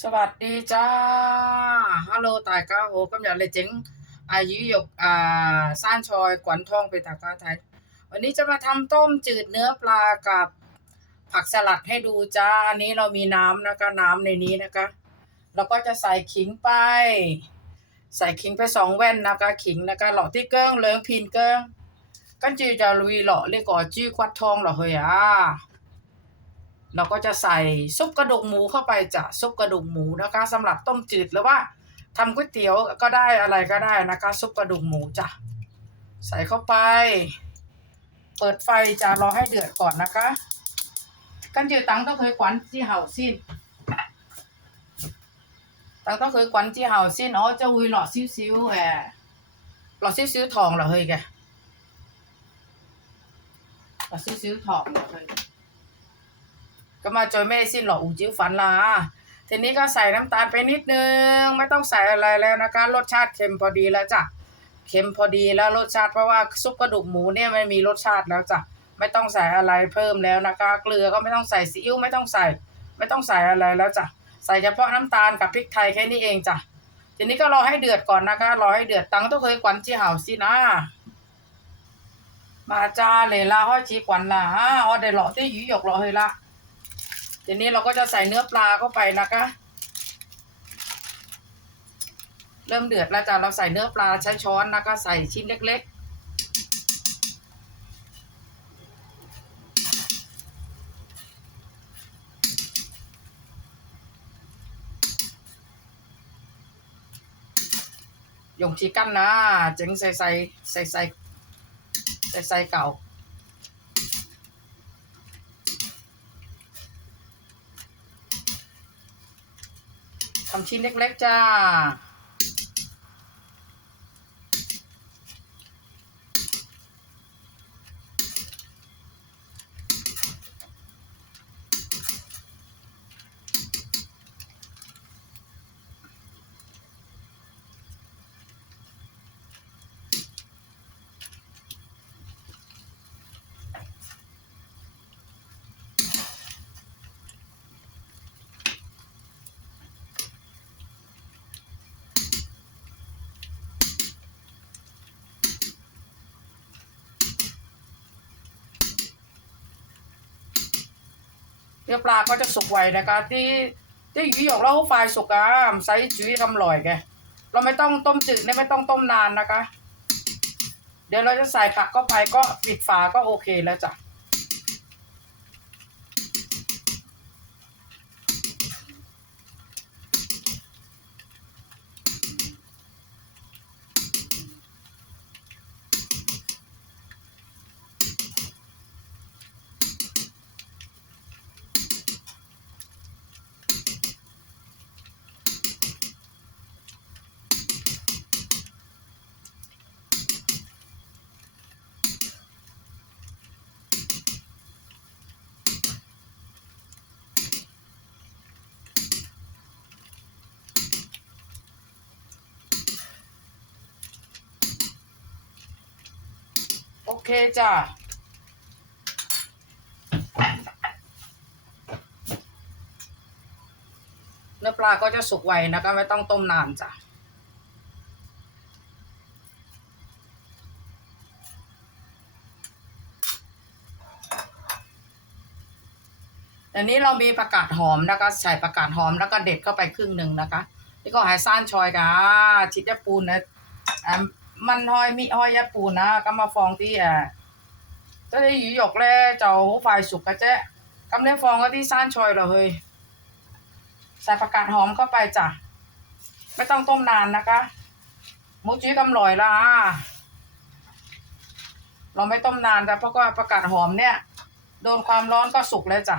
สวัสดีจ้า ฮัลโหลตายก้าโหกำยันเลยเจ๋งอายุหยกอ่าซ่านชอยกวนทองไปตากาไทย วันนี้จะมาทำต้มจืดเนื้อปลากับผักสลัดให้ดูจ้า อันนี้เรามีน้ำนะคะน้ำในนี้นะคะเราก็จะใส่ขิงไป ใส่ขิงไปสองแว่นนะคะขิงนะคะหล่อที่เกิ้งเหลืองพินเกิ้งกันจือจะลุยหล่อเรียกก่อจื้ควัดทองเหรอเฮ้ยอะ เราก็จะใส่ซุปกระดูกหมูเข้าไปจ้ะซุปกระดูกหมูนะคะสำหรับต้มจืดหรือว่าทำก๋วยเตี๋ยวก็ได้อะไรก็ได้นะคะ ซุปกระดูกหมูจ้ะใส่เข้าไป เปิดไฟจะรอให้เดือดก่อนนะคะ กันจืดตังต้องเคยขวัญที่เห่าสิ้นตังต้องเคยขวัญที่เห่าสิ้นอ๋อจะวุยหล่อซิวๆแหมหล่อซิวๆทองเหรอเฮ้ยแกหล่อซิวๆทองเหรอเฮ้ย ก็มาจอยแม่สิ้นหรอกอูจิ้วฝันละทีนี้ก็ใส่น้ำตาลไปนิดนึง ไม่ต้องใส่อะไรแล้วนะคะ รสชาติเค็มพอดีแล้วจ้ะเค็มพอดีแล้วรสชาติเพราะว่าซุปกระดูกหมูเนี่ยไม่มีรสชาติแล้วจ้ะไม่ต้องใส่อะไรเพิ่มแล้วนะคะ เกลือก็ไม่ต้องใส่ซีอิ๊วไม่ต้องใส่ ไม่ต้องใส่อะไรแล้วจ้ะใส่เฉพาะน้ำตาลกับพริกไทยแค่นี้เองจ้ะทีนี้ก็รอให้เดือดก่อนนะคะ รอให้เดือดตังต้องเคยกวนจีเห่าสินะ มาจ้าเลยละห้อยจีกวนละอ๋อเดี๋ยวหล่อที่หยีหยกหล่อเฮยละ ทีนี้เราก็จะใส่เนื้อปลาเข้าไปนะคะ เริ่มเดือดแล้วจ้ะเราใส่เนื้อปลาใช้ช้อนนะคะใส่ชิ้นเล็กๆยงชีกันนะเจ๋งใส่ใส่ใส่ใส่ใส่ใส่เก่า ทำชิ้นเล็กๆจ้า นื้อปลาก็จะสุกไวนะคะที่ที่หยีหยกเล้วไฟสุกอะใส่จุ้ยกำลอยแกเราไม่ต้องต้มจืดเนี่ยไม่ต้องต้มนานนะคะ เดี๋ยวเราจะใส่ผักเข้าไปก็ปิดฝาก็โอเคแล้วจ้ะ เคจ้ะเนื้อปลาก็จะสุกไวนะคะไม่ต้องต้มนานจ้ะอันนี้เรามีประกาศหอมนะคะ ใส่ประกาศหอมแล้วก็เด็ดเข้าไปครึ่งหนึ่งนะคะ นี่ก็หายซ่านชอยกะชิดยาปูนนะอ่า มันหอยมีหอยยาปูนะก็มาฟองที่อะจะได้หยีหยกแล่เจ้าหูไฟสุกกะเจ๊กำเลี้ยฟองก็ที่ซ่านชอยเราเฮ้ยใส่ประกาศหอมเข้าไปจ้ะไม่ต้องต้มนานนะคะหมูจีกำลอยละเราไม่ต้มนานแต่เพราะว่าประกาศหอมเนี่ย โดนความร้อนก็สุกแล้วจ้ะ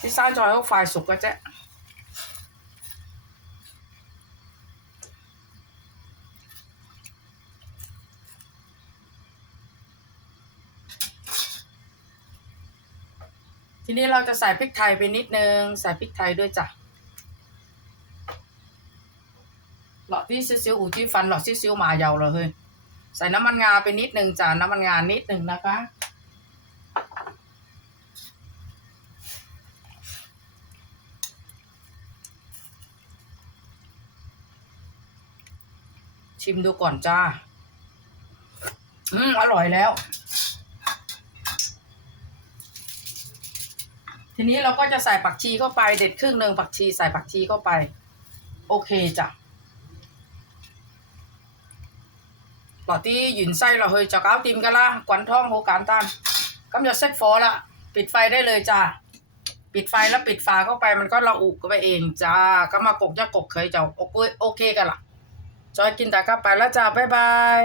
ที่ซ่านจอยเขาไฟสุกก็จ ทีนี้เราจะใส่พริกไทยไปนิดนึง ใส่พริกไทยด้วยจ้ะหลอดที่ซิ้วอูที่ฟันหลอดซิซิวมาเยาเลยเฮ้ยใส่น้ำมันงาไปนิดนึงจ้ะน้ำมันงานิดนึงนะคะ ชิมดูก่อนจ้า อืม อร่อยแล้ว ทีนี้เราก็จะใส่ผักชีเข้าไปเด็ดครึ่งหนึ่งผักชีใส่ผักชีเข้าไป โอเคจ้ะตอนที่หยินไส้เราเฮยจะก้าวติมกันละกวนท้องโหการต้านกำจะเซ็ตฟอละปิดไฟได้เลยจ้าปิดไฟแล้วปิดฝาเข้าไปมันก็ระอุก็ไปเองจ้าก็มากกจะกกเคยจะโอเคกันละ่ะจอยกินแต่ก็ไปแล้วจ้าบ๊ายบาย